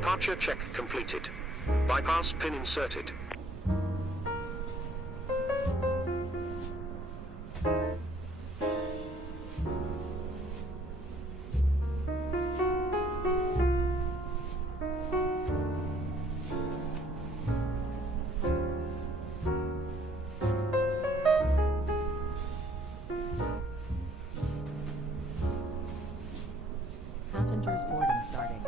Departure check completed. Bypass pin inserted. Passengers boarding starting.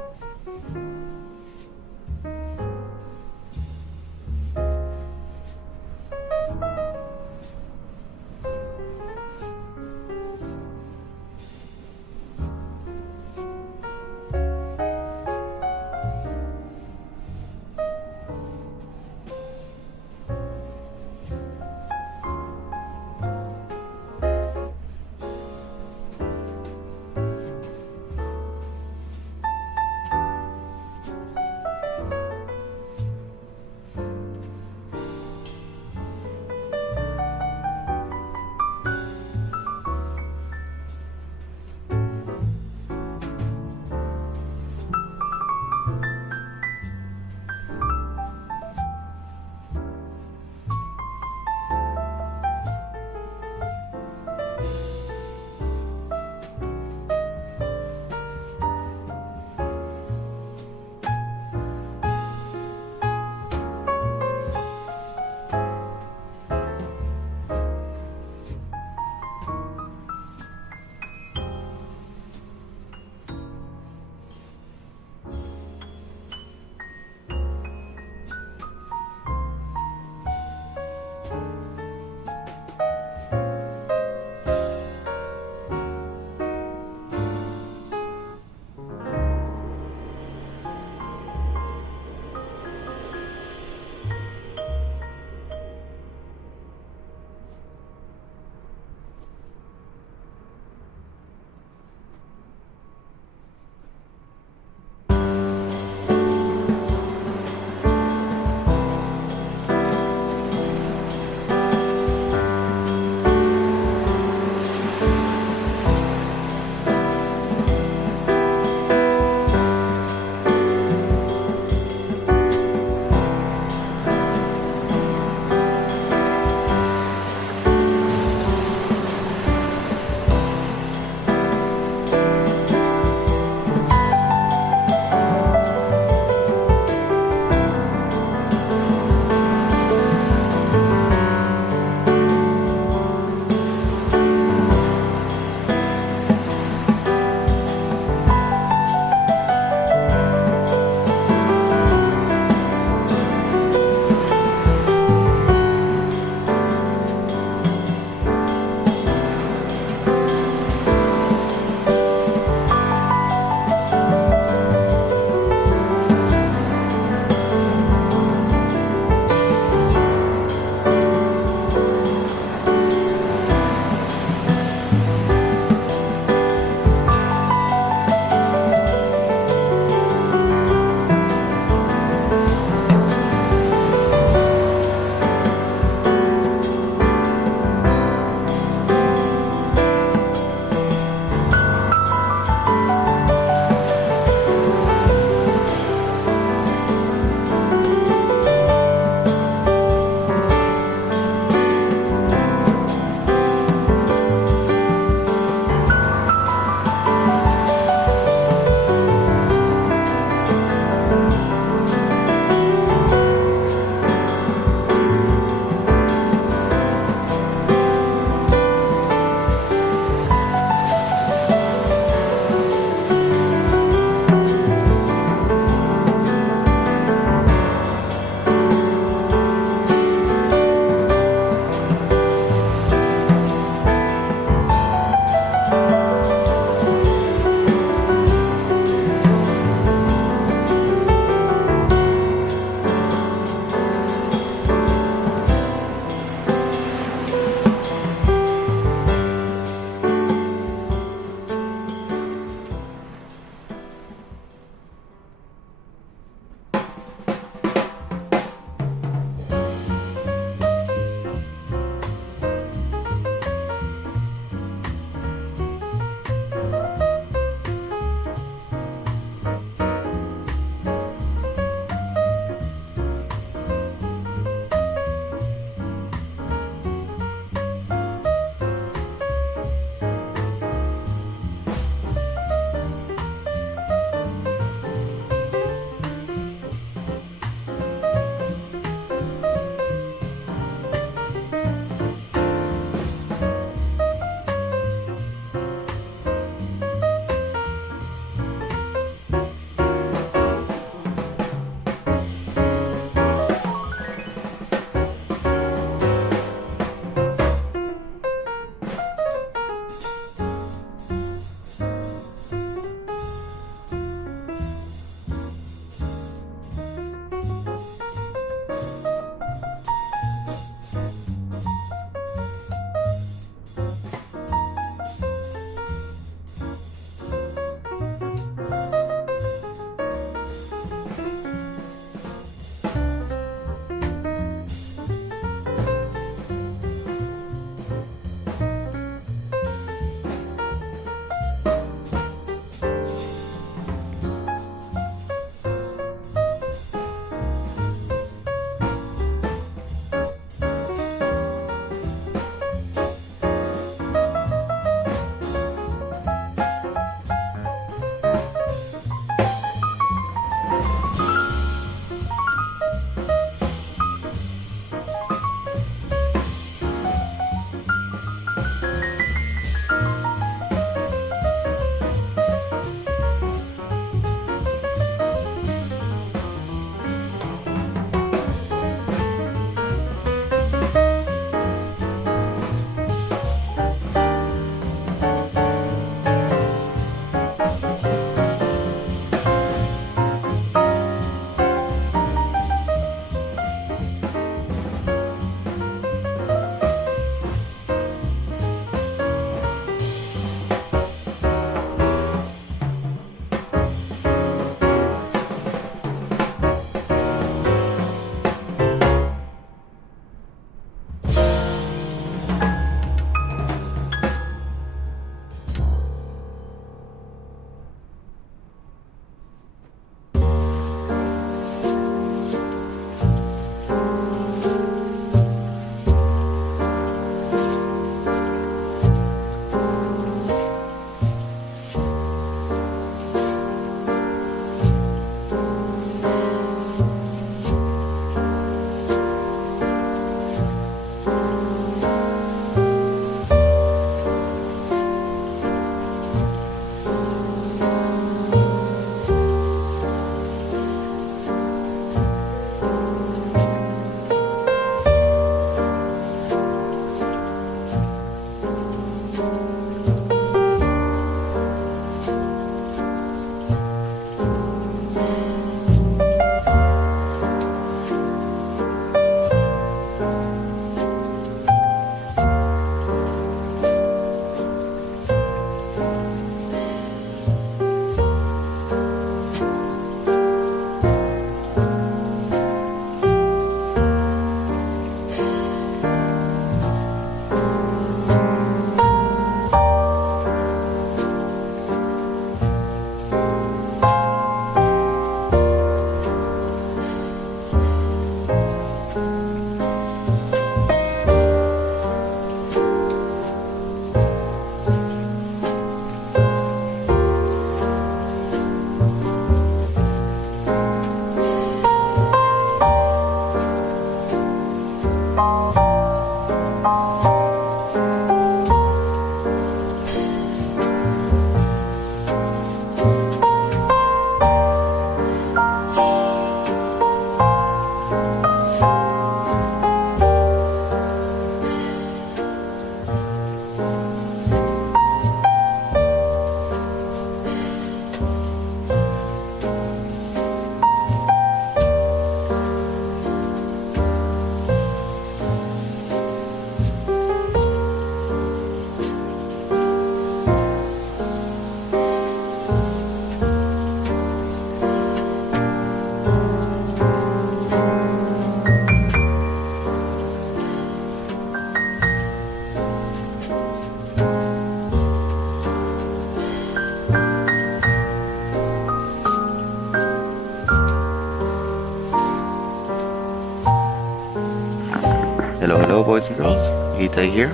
boys and girls, Ita here.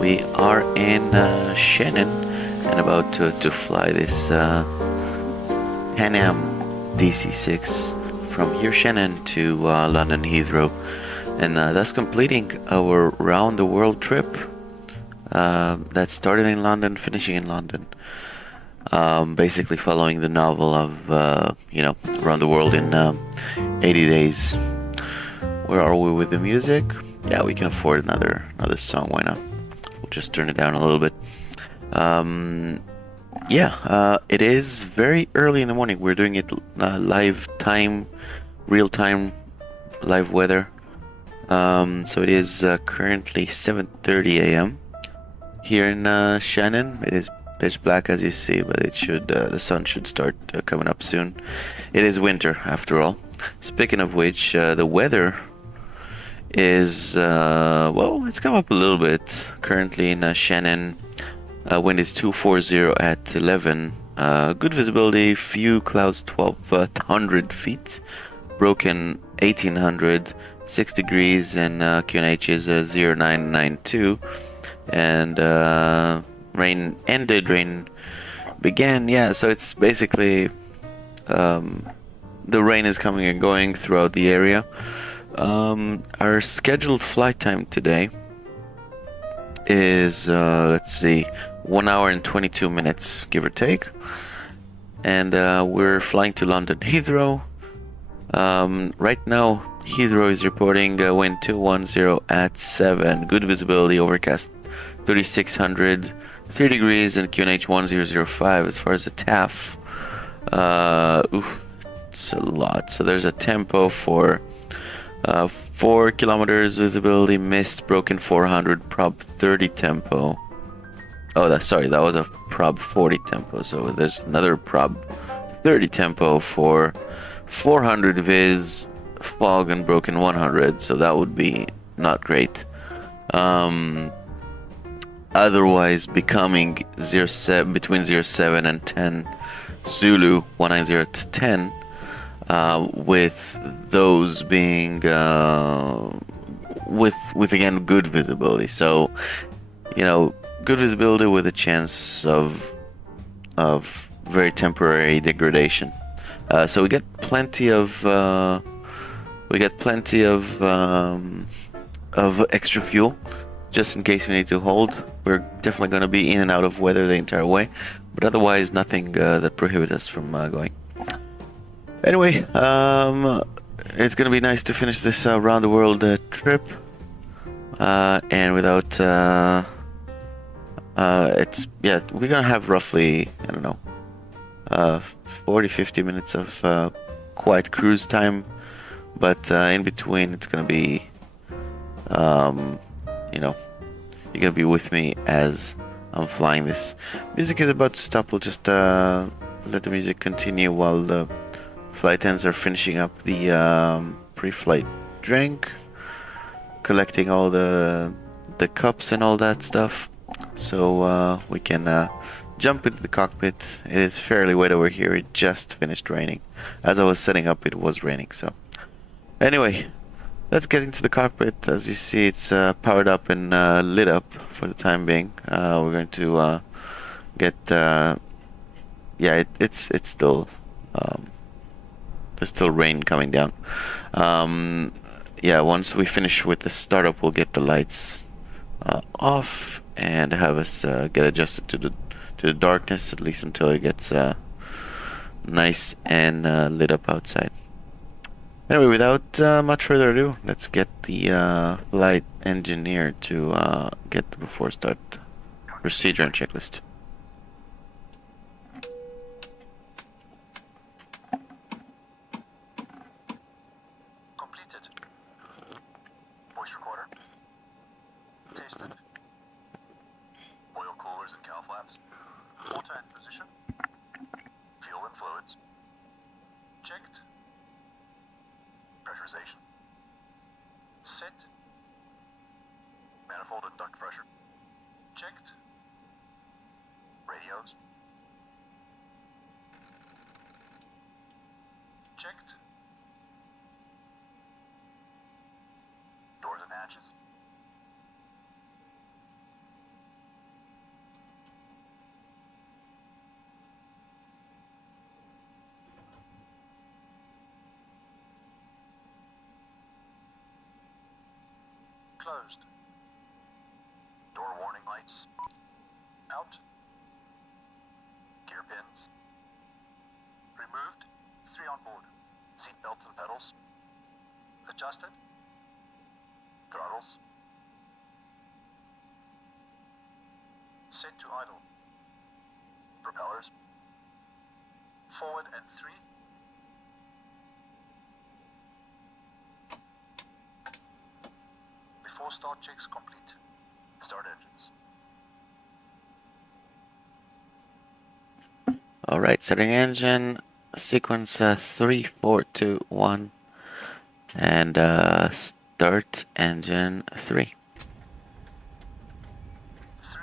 We are in Shannon and about to fly this Pan Am DC-6 from here Shannon to London Heathrow, and thus completing our round the world trip that started in London, finishing in London. Basically following the novel of around the world in 80 days. Where are we with the music? Yeah, we can afford another song. Why not? We'll just turn it down a little bit. It is very early in the morning. We're doing it live time, real time, live weather. So it is currently 7:30 a.m. here in Shannon. It is pitch black as you see, but it should the sun should start coming up soon. It is winter after all. Speaking of which, the weather is it's come up a little bit. Currently in Shannon, wind is 240 at 11. Good visibility, few clouds, 1200 feet. Broken 1800, 6 degrees, and QNH is 0992. And rain ended, rain began. Yeah, so it's basically the rain is coming and going throughout the area. Our scheduled flight time today is 1 hour and 22 minutes, give or take, and we're flying to London Heathrow. Right now Heathrow is reporting wind 210 at 7, good visibility, overcast 3600, 3 degrees, and QNH 1005. As far as the TAF, it's a lot. So there's a tempo for 4 kilometers visibility, mist, broken 400, prob 30 tempo. That was a prob 40 tempo. So there's another prob 30 tempo for 400 viz, fog, and broken 100. So that would be not great. Otherwise becoming between 07 and 10 Zulu 190 to 10, with those being with again good visibility. So good visibility with a chance of very temporary degradation. So we get plenty of extra fuel just in case we need to hold. We're definitely going to be in and out of weather the entire way, but otherwise nothing that prohibits us from going. Anyway, it's going to be nice to finish this round the world trip, and without we're going to have roughly 40-50 minutes of quiet cruise time, but in between it's going to be you're gonna be with me as I'm flying this. Music is about to stop. We'll just let the music continue while the flight attendants are finishing up the pre-flight drink, collecting all the cups and all that stuff, so we can jump into the cockpit. It is fairly wet over here. It just finished raining. As I was setting up, it was raining. So anyway, let's get into the cockpit. As you see, it's powered up and lit up for the time being. We're going to get it's still there's still rain coming down. Once we finish with the startup, we'll get the lights off and have us get adjusted to the darkness, at least until it gets nice and lit up outside. Anyway, without much further ado, let's get the flight engineer to get the before start procedure and checklist. Completed. Voice recorder. Tasted. Oil coolers and cow flaps. Water and position. Fuel and fluids. Checked. Pressurization. Set. Manifold and duct pressure. Checked. Radios. Checked. Doors and hatches. closed. Door warning lights out. Gear pins removed. 3 on board. Seat belts and pedals adjusted. Throttles set to idle. Propellers forward and 3. Before start checks complete. Start engines. Alright, starting engine, sequence 3, 4, 2, 1, and start engine 3. 3,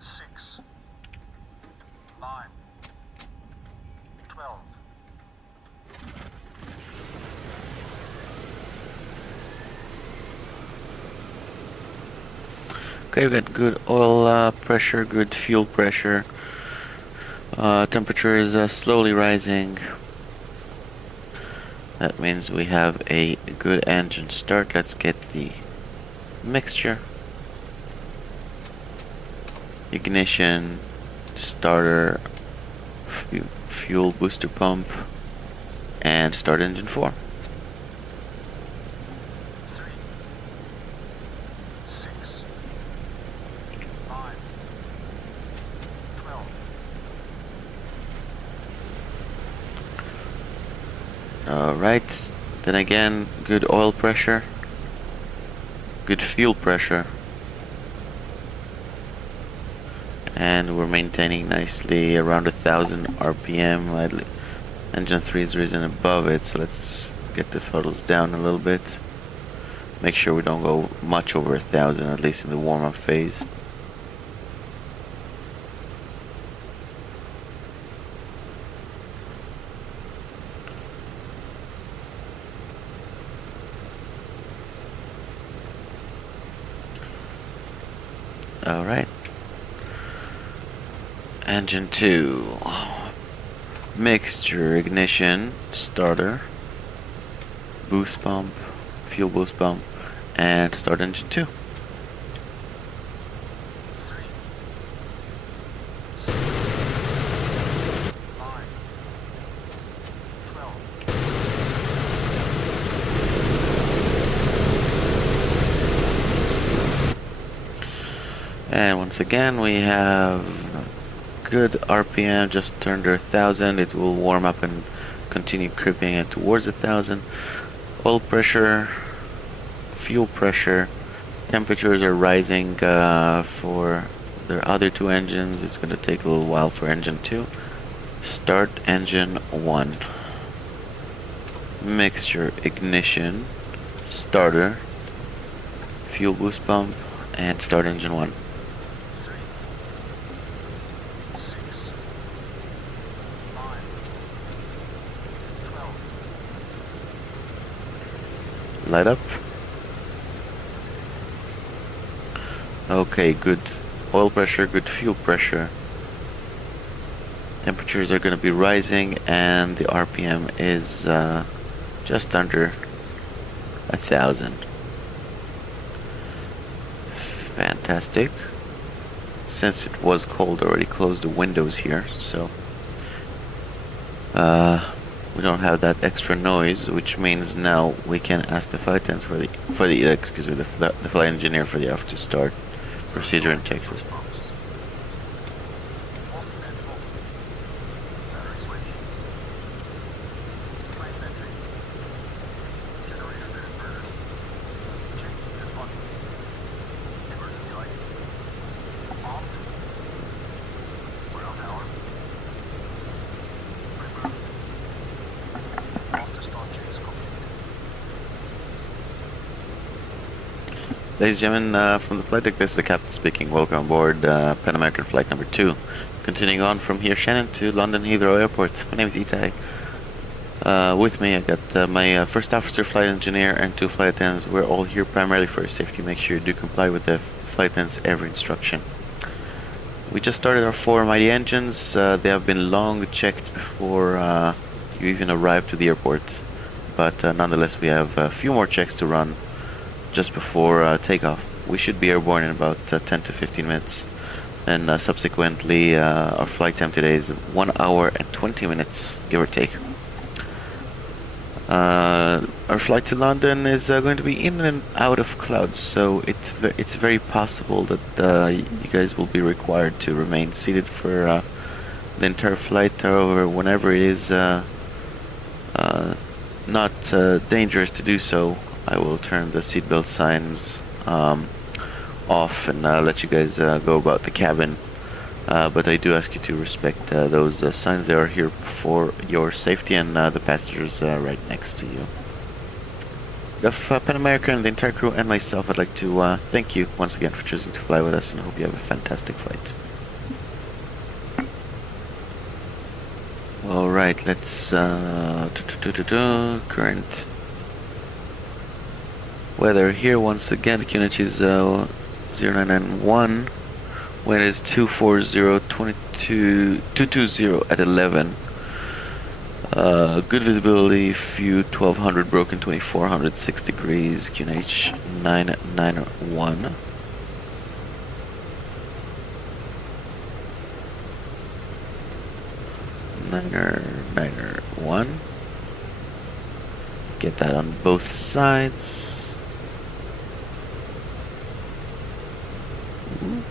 6, 9, 12. Okay, we got good oil pressure, good fuel pressure. Temperature is slowly rising. That means we have a good engine start. Let's get the mixture. Ignition, starter, fuel booster pump, and start engine 4. 3, 6, 9, 12. Alright, then again, good oil pressure, good fuel pressure, and we're maintaining nicely around 1,000 RPM. Engine 3 is risen above it, so let's get the throttles down a little bit. Make sure we don't go much over 1,000, at least in the warm-up phase. Alright. Engine 2. Mixture, ignition, starter, boost pump, fuel boost pump, and start engine 2. 3, 9, 12. And once again, we have good RPM, just under 1,000. It will warm up and continue creeping it towards 1,000. Oil pressure, fuel pressure, temperatures are rising for the other 2 engines. It's going to take a little while for engine 2. Start engine 1. Mixture, ignition, starter, fuel boost pump, and start engine 1. 3, 6, 9, 12. Light up. Okay, good oil pressure, good fuel pressure. Temperatures are going to be rising, and the RPM is just under 1,000. Fantastic. Since it was cold, already closed the windows here, so we don't have that extra noise, which means now we can ask the flight attendants the flight engineer for the after start procedure and checklist. Ladies and gentlemen, from the flight deck, this is the captain speaking. Welcome aboard Pan American flight number 2. Continuing on from here, Shannon, to London Heathrow Airport. My name is Itai. With me, I got my first officer, flight engineer, and 2 flight attendants. We're all here primarily for your safety. Make sure you do comply with the flight attendants' every instruction. We just started our 4 mighty engines. They have been long checked before you even arrive to the airport. But nonetheless, we have a few more checks to run just before takeoff. We should be airborne in about 10 to 15 minutes. And subsequently, our flight time today is 1 hour and 20 minutes, give or take. Our flight to London is going to be in and out of clouds, so it's very possible that you guys will be required to remain seated for the entire flight. However, whenever it is not dangerous to do so, I will turn the seatbelt signs off and let you guys go about the cabin. But I do ask you to respect those signs. They are here for your safety and the passengers right next to you. Of Pan America and the entire crew and myself, I'd like to thank you once again for choosing to fly with us, and I hope you have a fantastic flight. Alright, let's current weather here once again. The QNH is 0991. Wind is 220 at 11. Good visibility, few 1200, broken 2400, 6 degrees, QNH 991. Niner 1. Get that on both sides. Oop.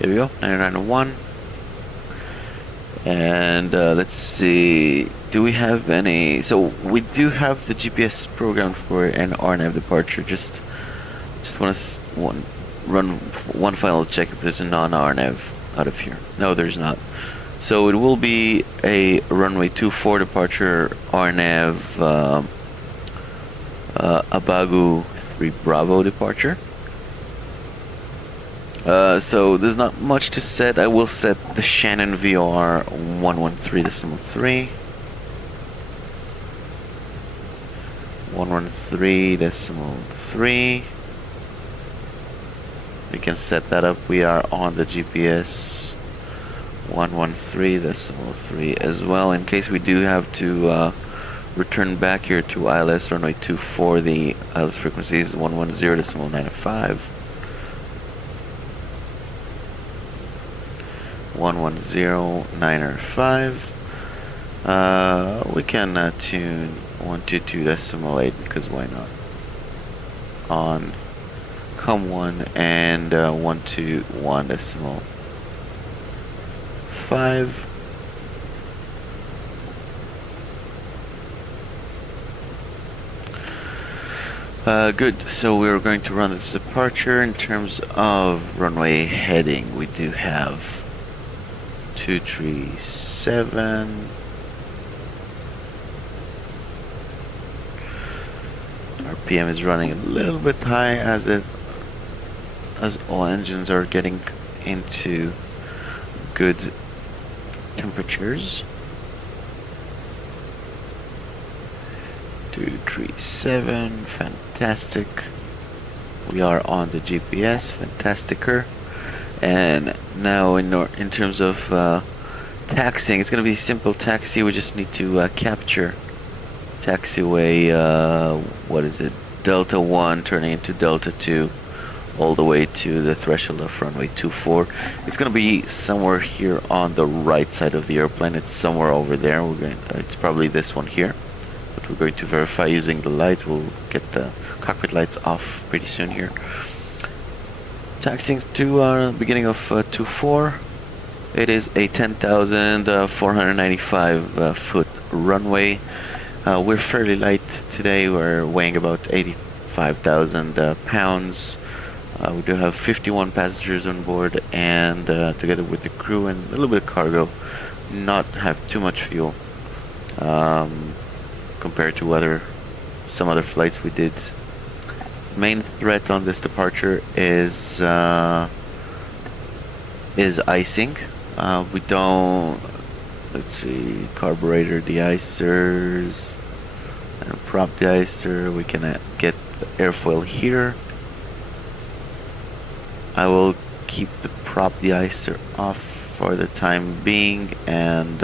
Here we go, 991. And let's see, do we have any? So we do have the GPS program for an RNAV departure. Just want to run one final check if there's a non-RNAV out of here. No, there's not. So it will be a runway 24 departure RNAV Abagu 3 Bravo departure. So there's not much to set. I will set the Shannon VR 113.3. 113.3. We can set that up. We are on the GPS 113.3 as well, in case we do have to return back here to ILS runway 24. The ILS frequency is 110.95. 110.95. We can tune 122.8 because why not? On COM1 and 121.5. Good. So we're going to run this departure. In terms of runway heading, we do have 237. Our PM is running a little bit high as all engines are getting into good temperatures. 237, fantastic. We are on the GPS, fantasticer. And now in terms of taxiing, it's going to be simple taxi. We just need to capture taxiway, what is it, Delta 1 turning into Delta 2 all the way to the threshold of runway 24. It's going to be somewhere here on the right side of the airplane. It's somewhere over there. It's probably this one here, but we're going to verify using the lights. We'll get the cockpit lights off pretty soon here. Taxiing to beginning of 24. It is a 10,495 foot runway. We're fairly light today. We're weighing about 85,000 pounds. We do have 51 passengers on board, and together with the crew and a little bit of cargo, not have too much fuel compared to some other flights we did. Main threat on this departure is icing. We don't. Let's see, carburetor deicers and prop deicer. We can get the airfoil here. I will keep the prop deicer off for the time being, and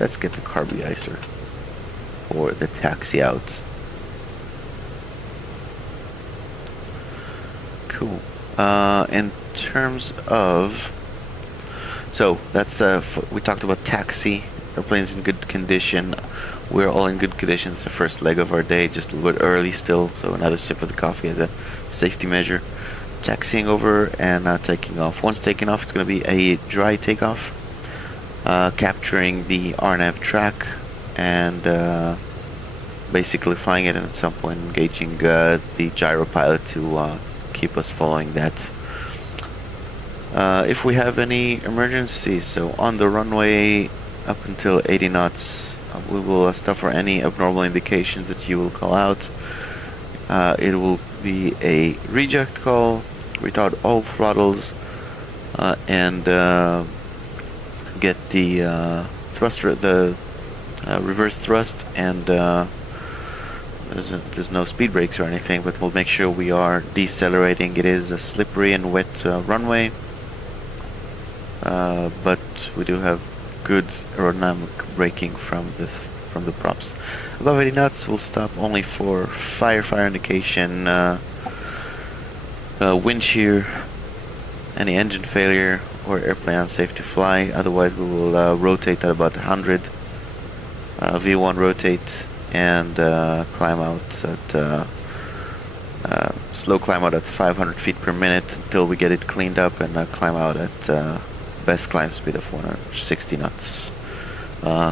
let's get the carb deicer for the taxi out. Cool. In terms of, so that's we talked about taxi. Airplane's in good condition. We're all in good condition. It's the first leg of our day, just a little bit early still. So another sip of the coffee as a safety measure. Taxiing over and taking off. Once taking off, it's going to be a dry takeoff, capturing the RNAV track and basically flying it, and at some point engaging the gyro pilot to keep us following that. If we have any emergency, so on the runway up until 80 knots, we will stop for any abnormal indications that you will call out. It will be a reject call, retard all throttles, and get the reverse thrust, and there's no speed brakes or anything, but we'll make sure we are decelerating. It is a slippery and wet runway, but we do have good aerodynamic braking from the props. Above 80 knots, we'll stop only for fire indication, wind shear, any engine failure, or airplane unsafe to fly. Otherwise, we will rotate at about 100, V1 rotate, and climb out at slow climb out at 500 feet per minute until we get it cleaned up, and climb out at best climb speed of 160 knots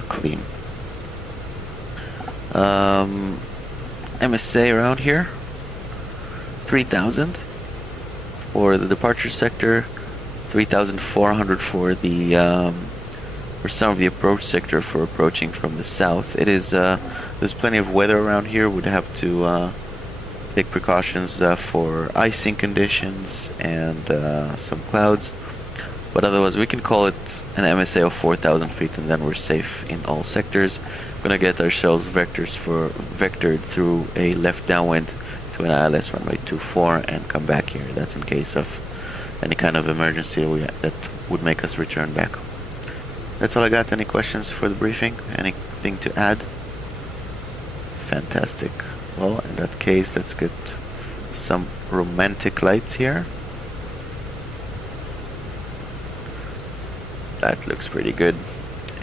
clean. MSA around here 3,000 for the departure sector, 3,400 for the for some of the approach sector for approaching from the south. It is there's plenty of weather around here. We'd have to take precautions for icing conditions and some clouds. But otherwise, we can call it an MSA of 4,000 feet, and then we're safe in all sectors. We're gonna get ourselves vectored through a left downwind to an ILS runway 24 and come back here. That's in case of any kind of emergency that would make us return back. That's all I got. Any questions for the briefing? Anything to add? Fantastic. Well, in that case, let's get some romantic lights here. That looks pretty good.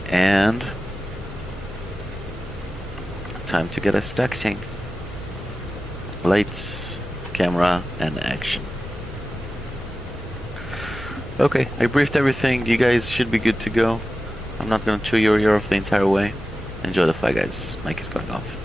And time to get us taxiing. Lights, camera, and action. Okay, I briefed everything. You guys should be good to go. I'm not gonna chew your ear off the entire way. Enjoy the flight, guys. Mic is going off.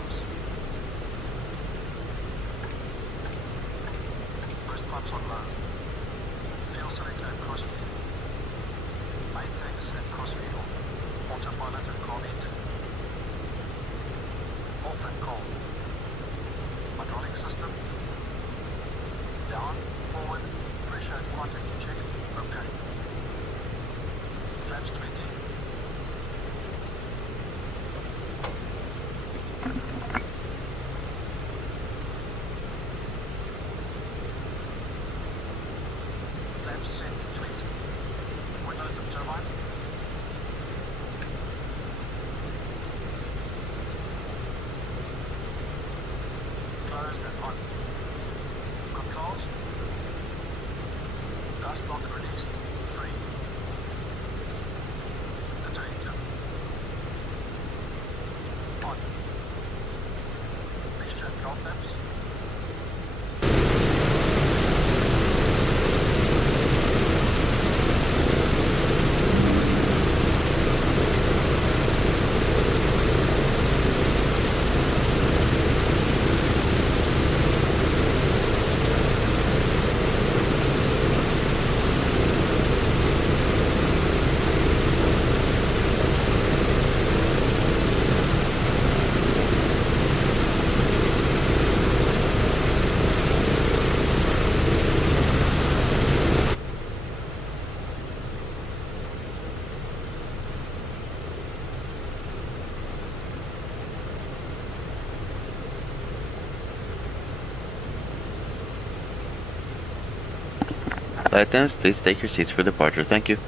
pumps. Boost pumps on low. Fuel selector and crossfeed. Main tanks and crossfeed off. Autopilot and carbine. Off and cold. Hydraulic system. Down, forward, pressure and quantity check. Okay. Flaps 20. Flaps set 20. Windows and turbine. Closed and on. Controls. Dust lock released. Free. Detonator. On. Mixture and cold lamps. Flight attendants, please take your seats for departure. Thank you.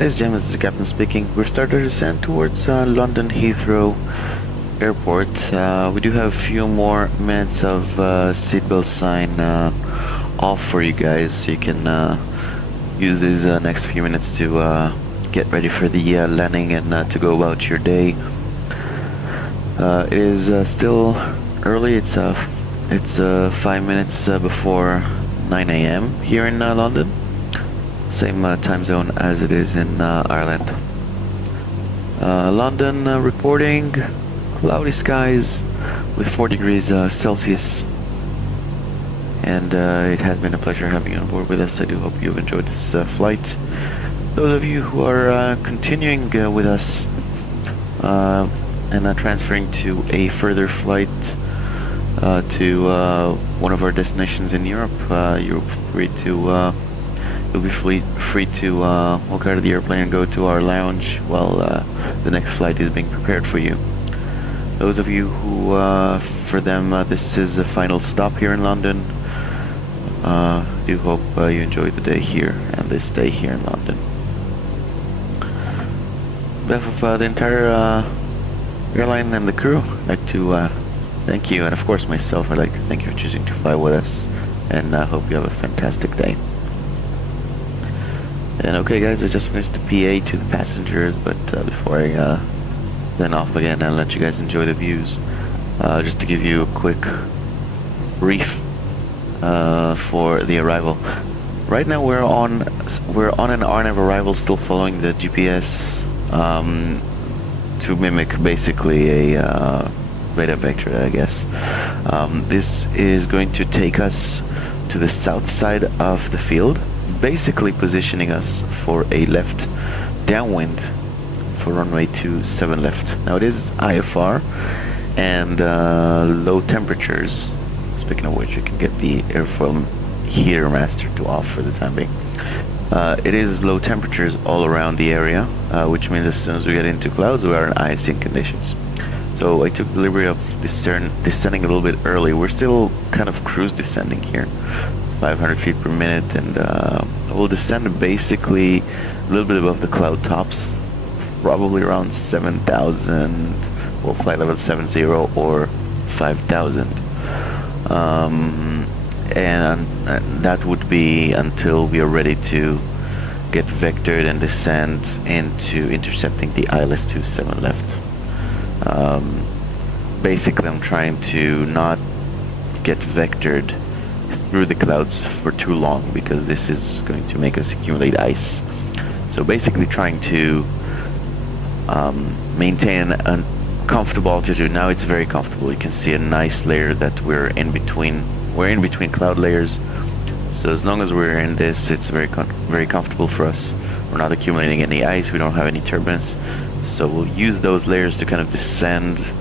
This is James, this is the captain speaking. We're starting to descend towards London Heathrow Airport. We do have a few more minutes of seatbelt sign off for you guys, so you can use these next few minutes to get ready for the landing and to go about your day. It is still early. It's 5 minutes before 9 a.m. here in London. Same time zone as it is in Ireland. London reporting cloudy skies with 4 degrees Celsius. And it has been a pleasure having you on board with us. I do hope you've enjoyed this flight. Those of you who are continuing with us and transferring to a further flight to one of our destinations in Europe, you'll be free to walk out of the airplane and go to our lounge while the next flight is being prepared for you. Those of you who, for them, this is the final stop here in London, do hope you enjoy the day here and this day here in London. On behalf of the entire airline and the crew, I'd like to thank you, and of course myself, I'd like to thank you for choosing to fly with us, and I hope you have a fantastic day. And okay guys, I just finished the PA to the passengers, but before I then off again and let you guys enjoy the views, just to give you a quick brief for the arrival. Right now we're on an RNAV arrival, still following the GPS to mimic basically a radar vector, I guess. This is going to take us to the south side of the field, basically positioning us for a left downwind for runway 27 left. Now it is IFR and low temperatures. Speaking of which, you can get the airfoil heater master to off for the time being. It is low temperatures all around the area, which means as soon as we get into clouds, we are in icing conditions. So I took the liberty of descending a little bit early. We're still kind of cruise descending here, 500 feet per minute, and we'll descend basically a little bit above the cloud tops, probably around 7,000, well, flight level 70 or 5,000. And that would be until we are ready to get vectored and descend into intercepting the ILS 27 left. Basically, I'm trying to not get vectored through the clouds for too long, because this is going to make us accumulate ice. So basically trying to maintain a comfortable altitude. Now it's very comfortable. You can see a nice layer that we're in between cloud layers. So as long as we're in this, it's very comfortable for us. We're not accumulating any ice, we don't have any turbulence. So we'll use those layers to kind of descend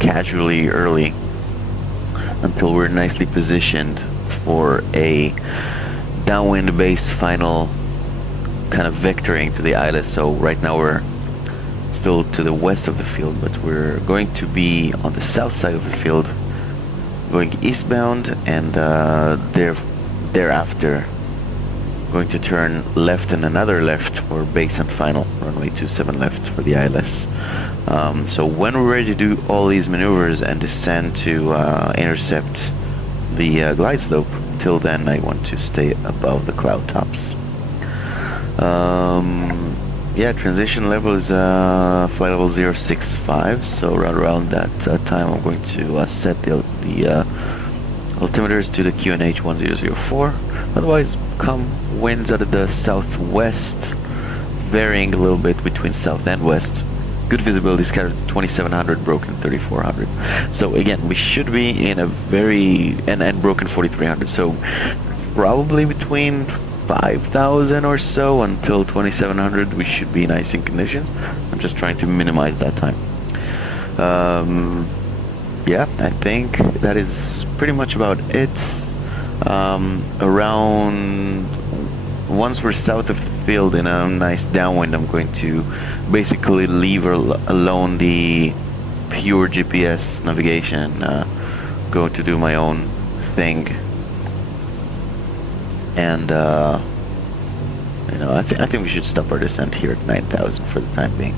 casually early until we're nicely positioned for a downwind based final kind of vectoring to the ILS. So right now we're still to the west of the field, but we're going to be on the south side of the field, going eastbound, and thereafter going to turn left and another left for base and final, runway 27 left for the ILS. So when we're ready to do all these maneuvers and descend to intercept the glide slope, till then I want to stay above the cloud tops. Yeah, transition level is flight level 065, so right around that time I'm going to set the altimeters to the QNH 1004. Otherwise, come winds out of the southwest, varying a little bit between south and west. Good visibility, scattered 2700, broken 3400. So again, we should be in a very and broken 4300. So probably between 5,000 or so until 2700 we should be in icing conditions. I'm just trying to minimize that time. Yeah, I think that is pretty much about it. Around once we're south of the field in a nice downwind, I'm going to basically leave alone the pure GPS navigation, go to do my own thing, and You know, I think we should stop our descent here at 9,000 for the time being.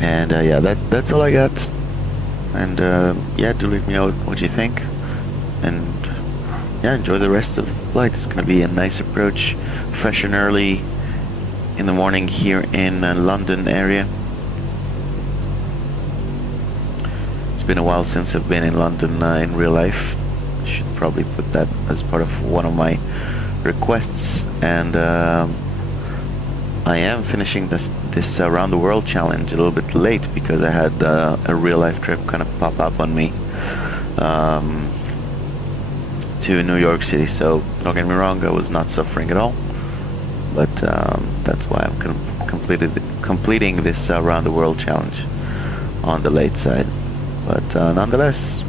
And yeah, that's all I got. And yeah, do let me know what you think. And yeah, enjoy the rest of the flight. It's gonna be a nice approach, fresh and early in the morning here in London area. It's been a while since I've been in London in real life. I should probably put that as part of one of my requests. And I am finishing this around the world challenge a little bit late because I had a real life trip kind of pop up on me to New York City. So don't get me wrong, I was not suffering at all, but that's why I'm completing this around the world challenge on the late side. But nonetheless,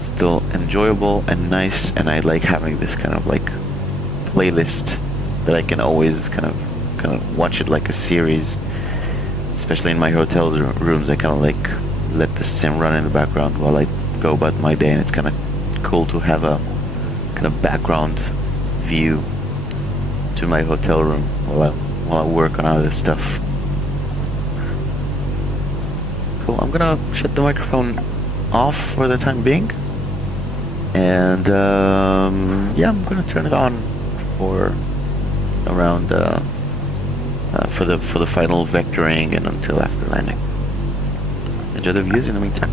still enjoyable and nice, and I like having this kind of like playlist that I can always kind of watch it like a series. Especially in my hotel rooms, I kind of like let the sim run in the background while I go about my day, and it's kind of cool to have a kind of background view to my hotel room while I work on other stuff. Cool. I'm gonna shut the microphone off for the time being, and yeah, I'm gonna turn it on for around for the final vectoring and until after landing. Enjoy the views in the meantime.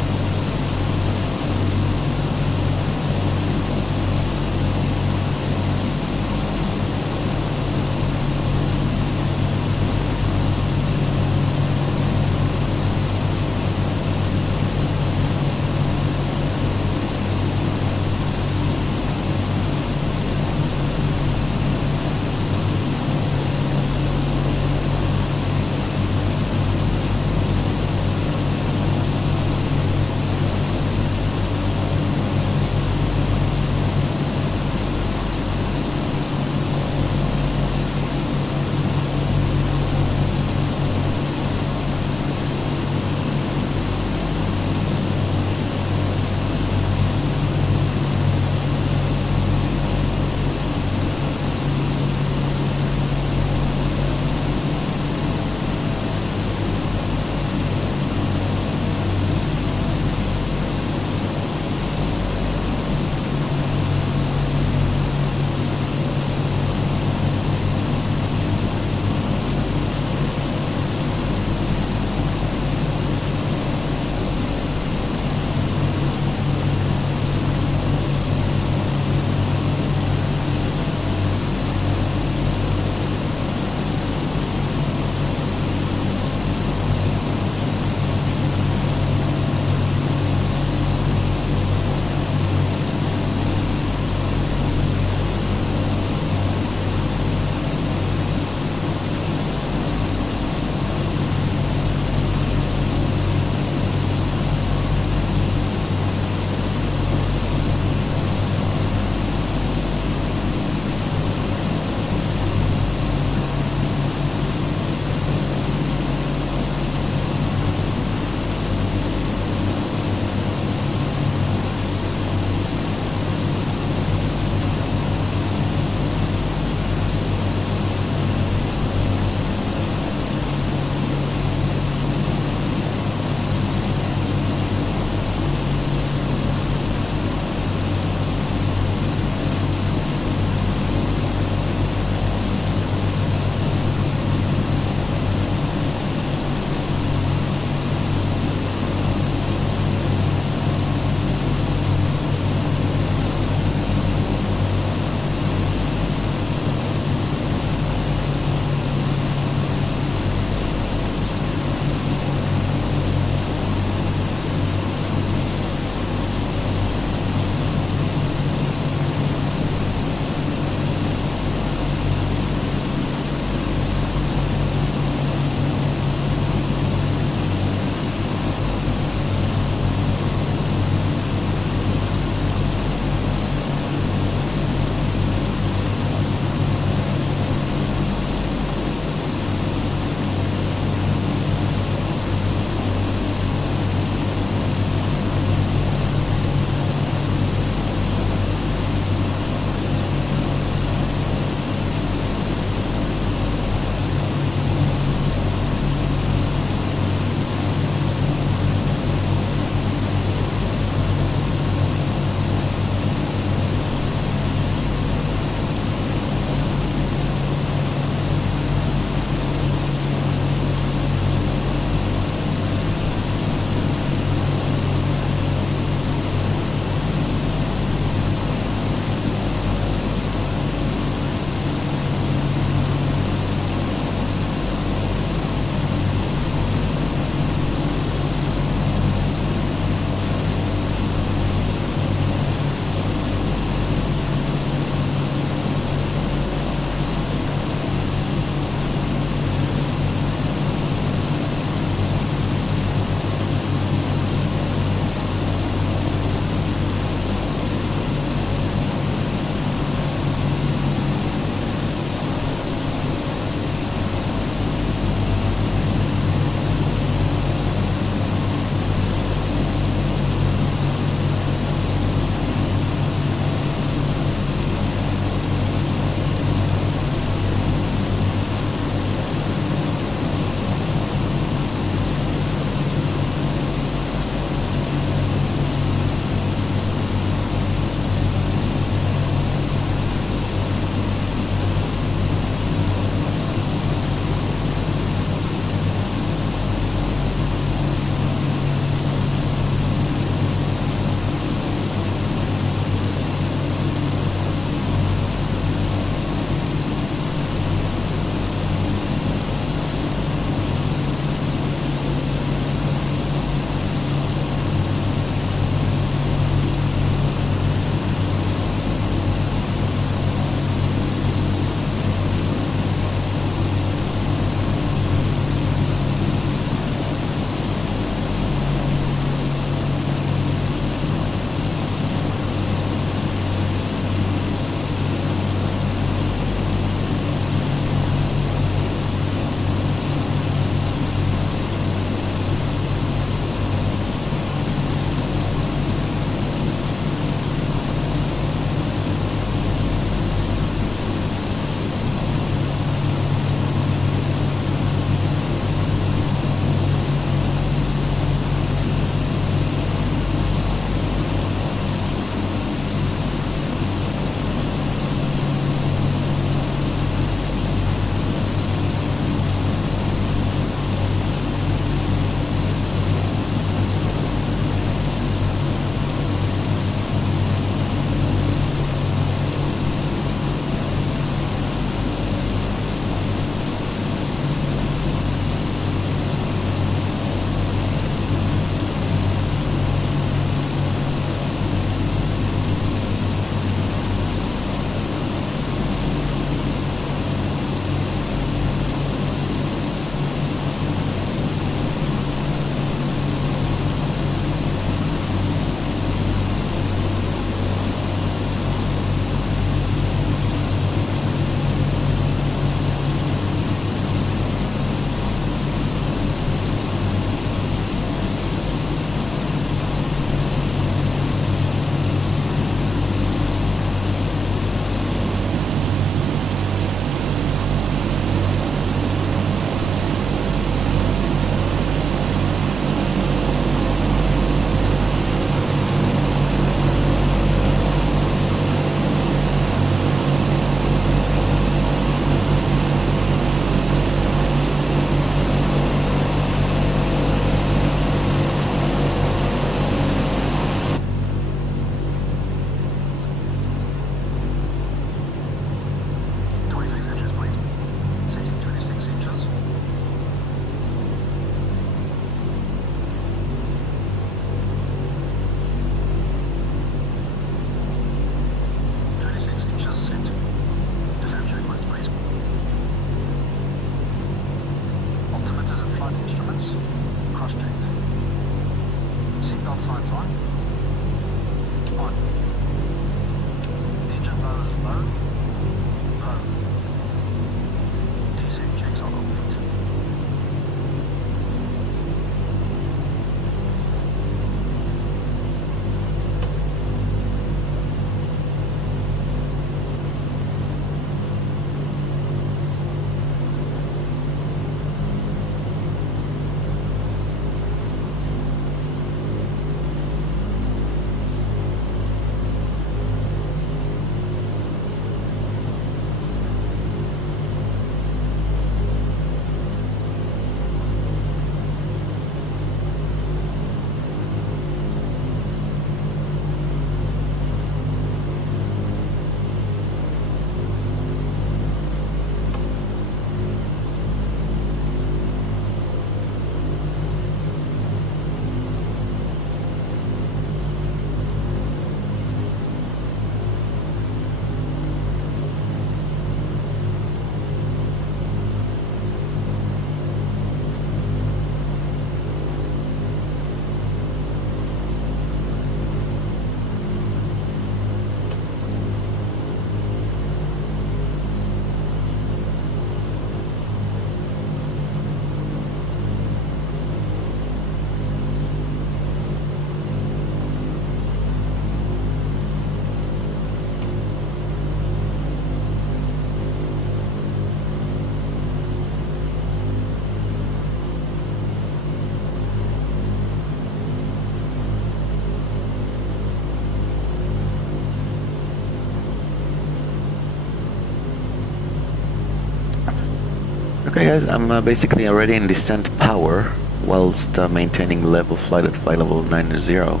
Okay guys, I'm basically already in descent power whilst maintaining level flight at flight level 90.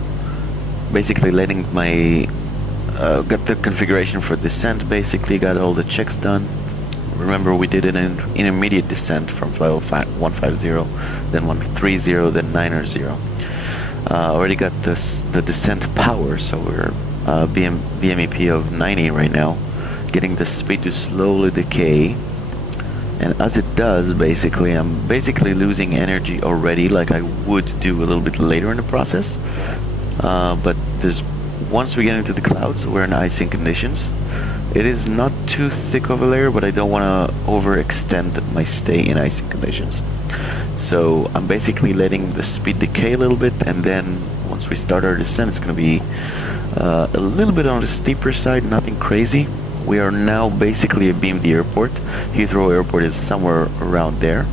Basically letting my got the configuration for descent, basically got all the checks done. Remember we did an intermediate descent from flight level 150, then 130, then 90. Already got the descent power, so we're BMEP of 90 right now, getting the speed to slowly decay. And as it does, basically, I'm basically losing energy already, like I would do a little bit later in the process. But once we get into the clouds, we're in icing conditions. It is not too thick of a layer, but I don't want to overextend my stay in icing conditions. So I'm basically letting the speed decay a little bit, and then once we start our descent, it's going to be a little bit on the steeper side, nothing crazy. We are now basically at BMD Airport. Heathrow Airport is somewhere around there.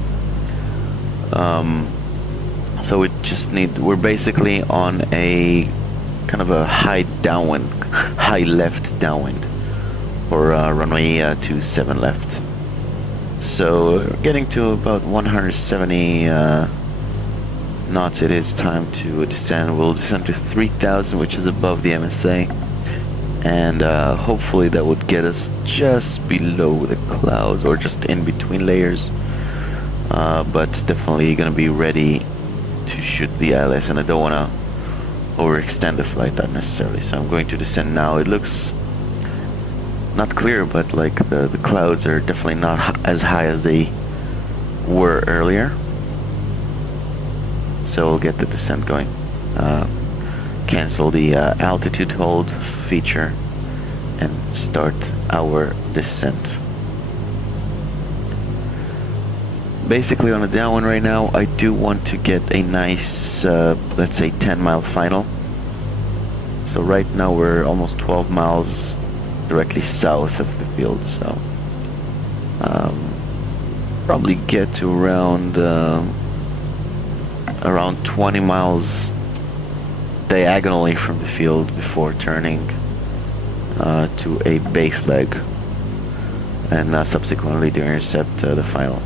So we're basically on a kind of a high left downwind, or runway 27 left. So we're getting to about 170 knots. It is time to descend. We'll descend to 3,000, which is above the MSA. And hopefully that would get us just below the clouds or just in between layers, but definitely gonna be ready to shoot the ILS, and I don't want to overextend the flight unnecessarily, so I'm going to descend now. It looks not clear, but like the clouds are definitely not as high as they were earlier, so we'll get the descent going. Cancel the altitude hold feature and start our descent. Basically on a downwind right now, I do want to get a nice, let's say 10-mile final. So right now we're almost 12 miles directly south of the field, so probably get to around 20 miles diagonally from the field before turning to a base leg, and subsequently to intercept the final.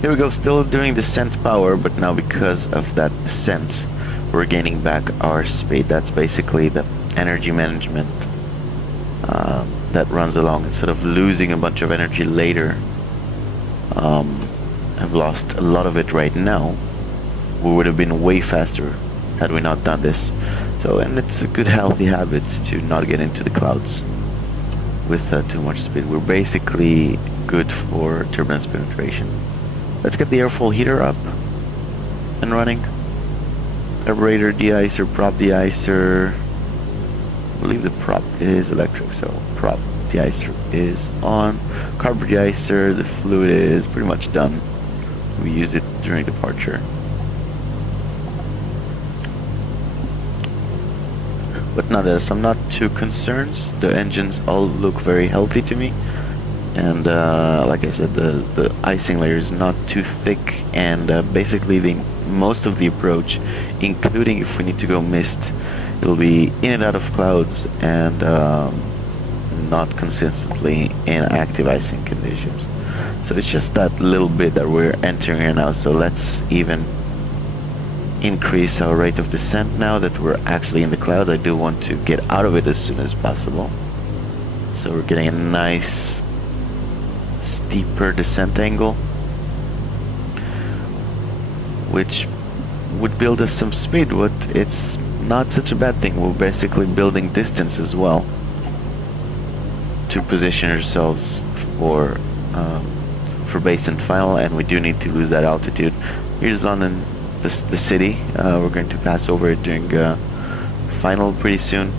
Here we go, still doing descent power, but now because of that descent we're gaining back our speed. That's basically the energy management that runs along. Instead of losing a bunch of energy later, I've lost a lot of it right now. We would have been way faster had we not done this. So, and it's a good healthy habit to not get into the clouds with too much speed. We're basically good for turbulence penetration. Let's get the airfoil heater up and running. Carburetor de-icer, prop de-icer. I believe the prop is electric, so prop de-icer is on. Carburetor de-icer, the fluid is pretty much done. We used it during departure. But nonetheless, I'm not too concerned. The engines all look very healthy to me, and like I said, the icing layer is not too thick, and basically most of the approach, including if we need to go mist, it'll be in and out of clouds and not consistently in active icing conditions. So it's just that little bit that we're entering here now. So let's even increase our rate of descent now that we're actually in the clouds. I do want to get out of it as soon as possible. So we're getting a nice steeper descent angle, which would build us some speed, but it's not such a bad thing. We're basically building distance as well to position ourselves for base and final, and we do need to lose that altitude. Here's London, the city. We're going to pass over it during final pretty soon.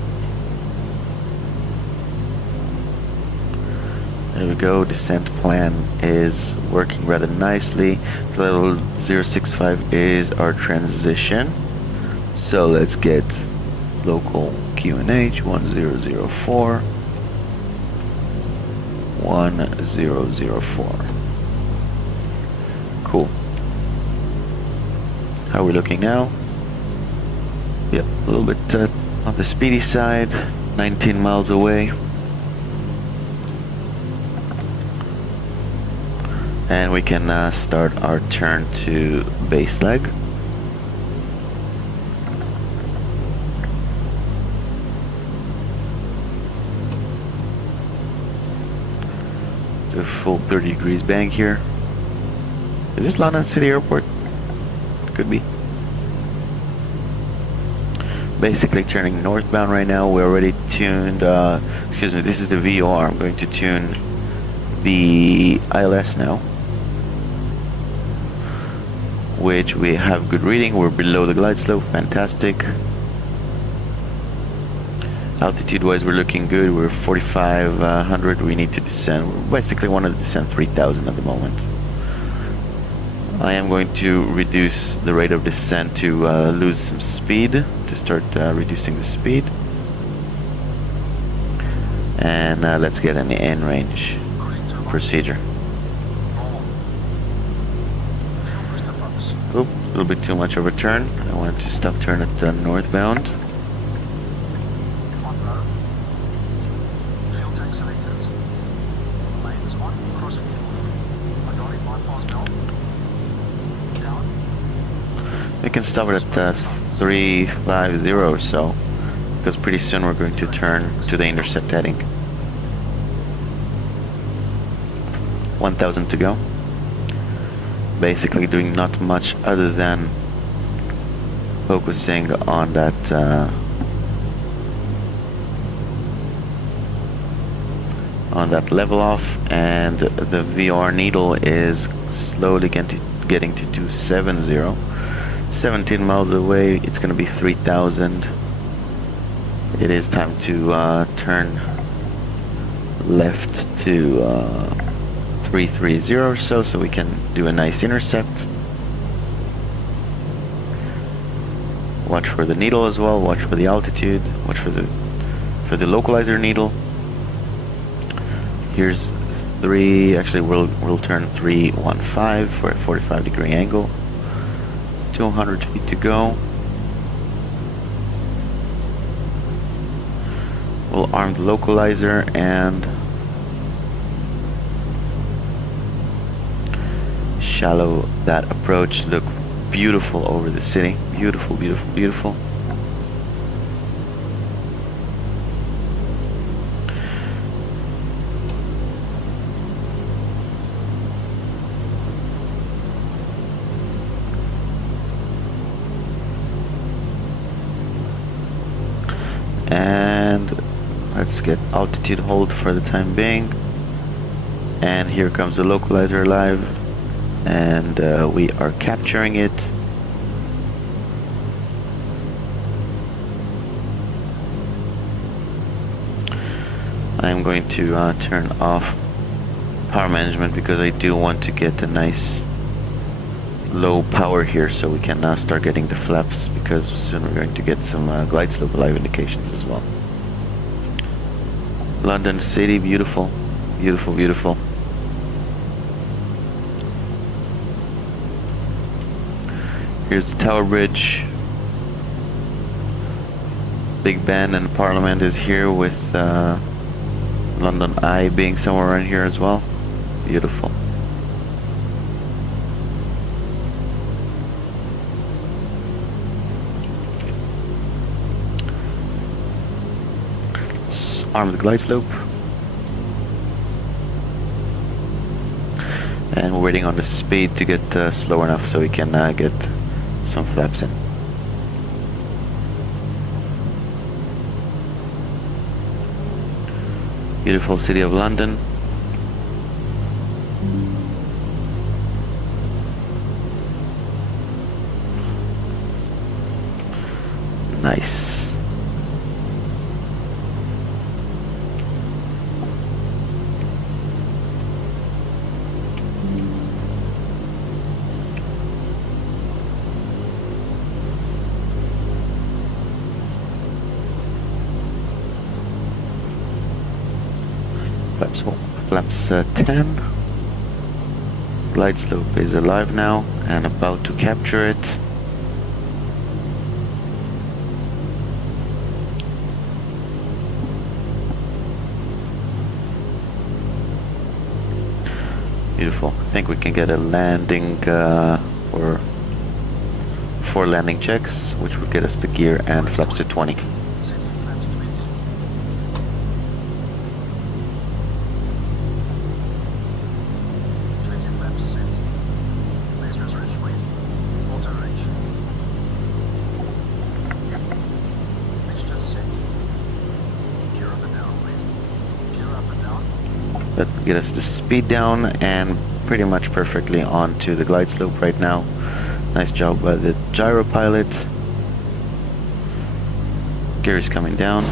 There we go. Descent plan is working rather nicely. Level 065 is our transition. So let's get local QNH 1004. 1004. Cool. How are we looking now? Yep, a little bit on the speedy side. 19 miles away. And we can start our turn to base leg. Do a full 30 degrees bank here. Is this London City Airport? Could be. Basically turning northbound right now. We already tuned, excuse me, this is the VOR. I'm going to tune the ILS now, which we have good reading. We're below the glide slope, fantastic. Altitude wise, we're looking good. We're 4,500. We need to descend. We basically want to descend 3,000 at the moment. I am going to reduce the rate of descent to lose some speed, to start reducing the speed. And let's get an in range procedure. Oop, a little bit too much of a turn. I wanted to stop turn at northbound. We can stop it at 350 or so, because pretty soon we're going to turn to the intercept heading. 1,000 to go. Basically doing not much other than focusing on that level off, and the VR needle is slowly getting to 270. 17 miles away. It's going to be 3,000. It is time to turn left to 330 or so we can do a nice intercept. Watch for the needle as well. Watch for the altitude. Watch for the localizer needle. Here's actually we'll turn 315 for a 45-degree angle. 200 feet to go. We'll arm the localizer and shallow that approach. Look beautiful over the city. Beautiful, beautiful, beautiful. And let's get altitude hold for the time being. And here comes the localizer live, and we are capturing it. I'm going to turn off power management because I do want to get a nice low power here, so we can start getting the flaps, because soon we're going to get some glide slope live indications as well. London City, beautiful, beautiful, beautiful. Here's the Tower Bridge. Big Ben and Parliament is here, with London Eye being somewhere around here as well. Beautiful. Arm the glide slope, and we're waiting on the speed to get slow enough so we can get some flaps in. Beautiful city of London. Nice. Flaps 10. Glide slope is alive now and about to capture it. Beautiful. I think we can get a landing or 4 landing checks, which would get us the gear and flaps to 20. Setting flaps 20. 20 flaps set. Lasers range waiting. Auto range. Mixture set. Gear up and down, please. Gear up and down. That get us the speed down and pretty much perfectly onto the glide slope right now. Nice job by the gyro pilot. Gear is coming down.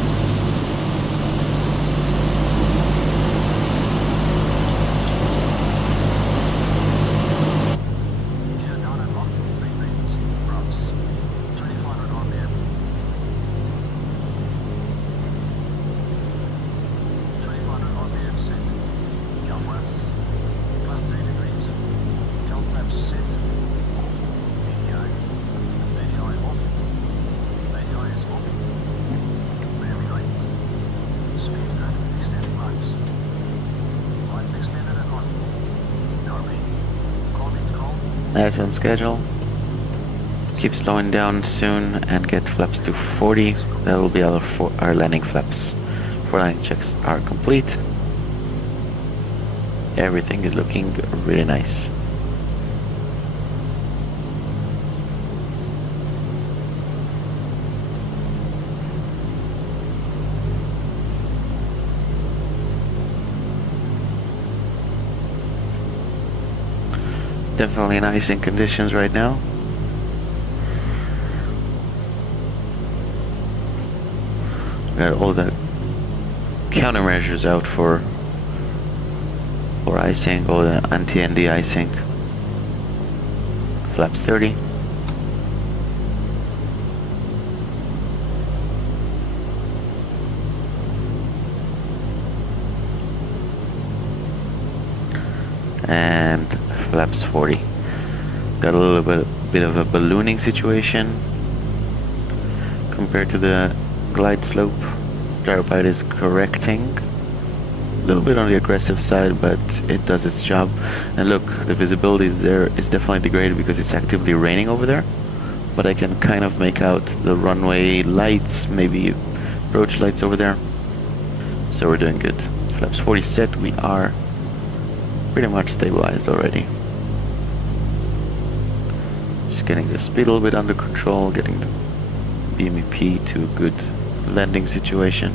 Gear down and lock. Main lanes. Props. 2500 RPM. 2500 RPM set. Jump flaps. +3 degrees. Jump flaps set. ADI. ADI off. ADI is off. Wavy lights. Speed good. Extending lights. Lights extended and on. Copy. Calming calm. Nice on schedule. Keep slowing down soon and get flaps to 40. That will be our landing flaps. 4 landing checks are complete. Everything is looking really nice. Definitely nice in conditions right now. Got all the countermeasures out for icing, all the anti-ND icing. Flaps 30. And flaps 40. Got a little bit of a ballooning situation compared to the glide slope. Gyro pilot is correcting. A little bit on the aggressive side, but it does its job. And look, the visibility there is definitely degraded because it's actively raining over there. But I can kind of make out the runway lights, maybe approach lights over there. So we're doing good. Flaps 40 set, we are pretty much stabilized already. Just getting the speed a little bit under control, getting the BMEP to a good landing situation.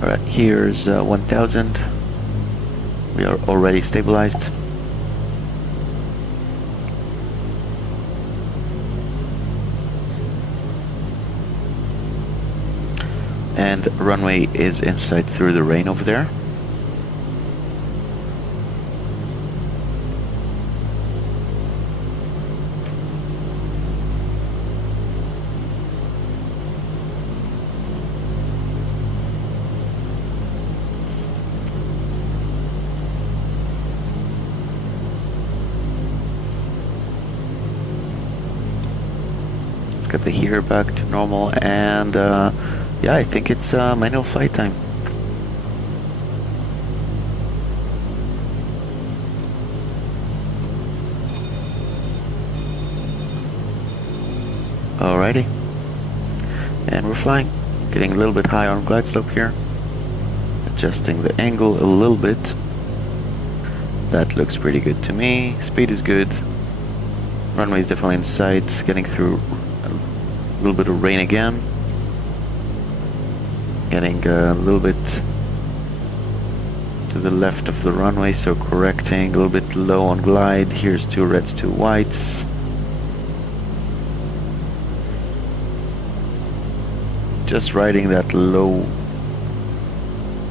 Alright, here's 1000. We are already stabilized. And runway is in sight through the rain over there. Got the heater back to normal, and yeah, I think it's manual flight time. Alrighty, and we're flying, getting a little bit high on glide slope here, adjusting the angle a little bit. That looks pretty good to me. Speed is good. Runway is definitely in sight, getting through a little bit of rain again. Getting a little bit to the left of the runway, so correcting, a little bit low on glide. Here's 2 reds, 2 whites. Just riding that low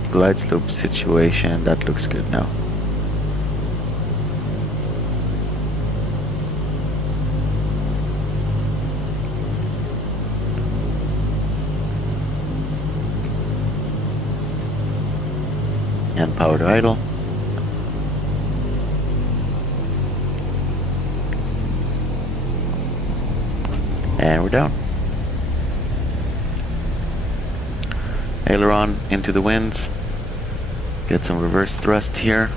glide slope situation. That looks good now. and power to idle. And we're down. Aileron into the wind. Get some reverse thrust here.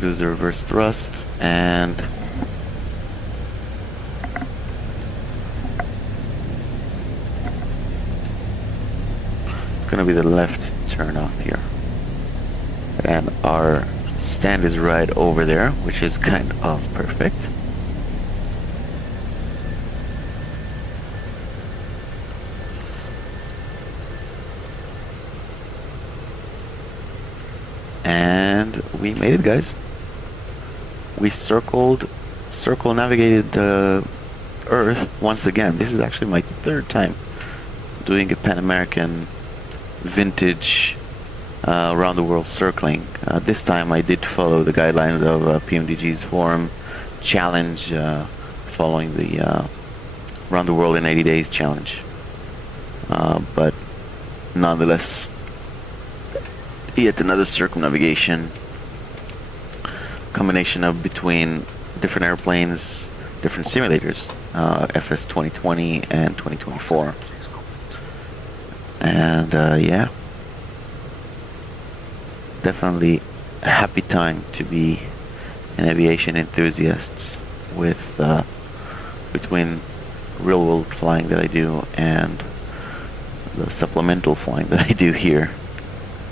Lose the reverse thrust and gonna be the left turn off here, and our stand is right over there, which is kind of perfect. And we made it, guys. We circle navigated the Earth once again. This is actually my third time doing a Pan American vintage around the world circling. This time I did follow the guidelines of PMDG's forum challenge, following the around the world in 80 days challenge. But nonetheless, yet another circumnavigation combination of between different airplanes, different simulators, FS 2020 and 2024. And yeah, definitely a happy time to be an aviation enthusiast with between real world flying that I do and the supplemental flying that I do here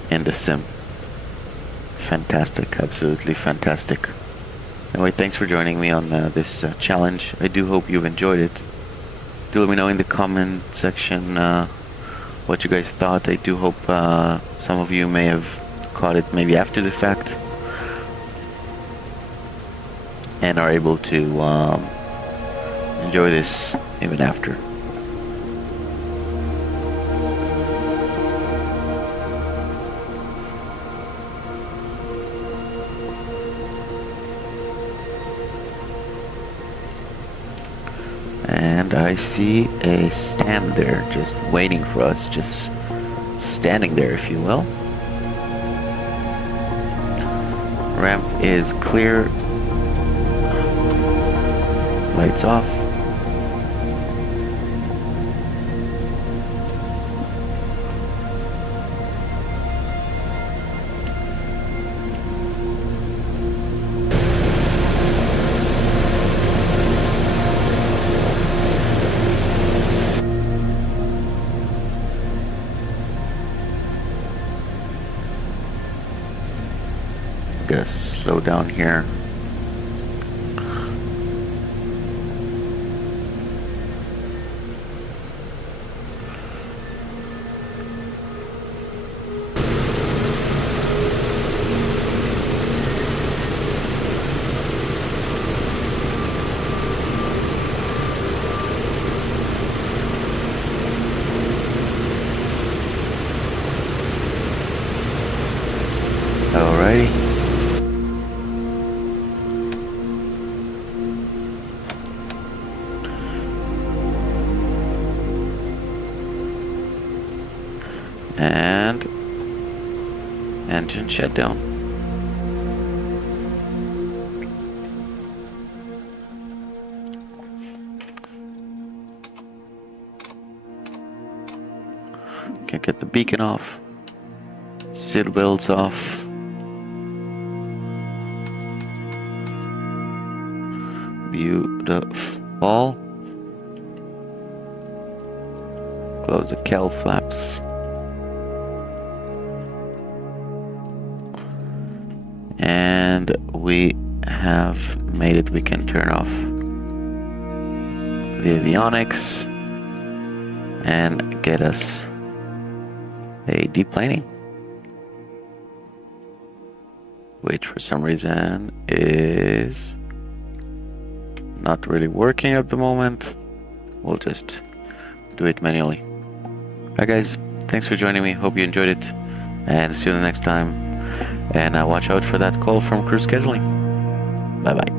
in the sim. Fantastic, absolutely fantastic. Anyway, thanks for joining me on this challenge. I do hope you've enjoyed it. Do let me know in the comment section what you guys thought. I do hope some of you may have caught it maybe after the fact and are able to enjoy this even after. And I see a stand there just waiting for us, just standing there, if you will. Ramp is clear. Lights off. Gotta slow down here. Alrighty. And engine shutdown. Can't get the beacon off. Seat belts off. Beautiful. Close the cowl flaps. And we have made it. We can turn off the avionics and get us a deplaning, which for some reason is not really working at the moment. We'll just do it manually. Alright guys, thanks for joining me. Hope you enjoyed it. and see you the next time. And watch out for that call from crew scheduling. Bye bye.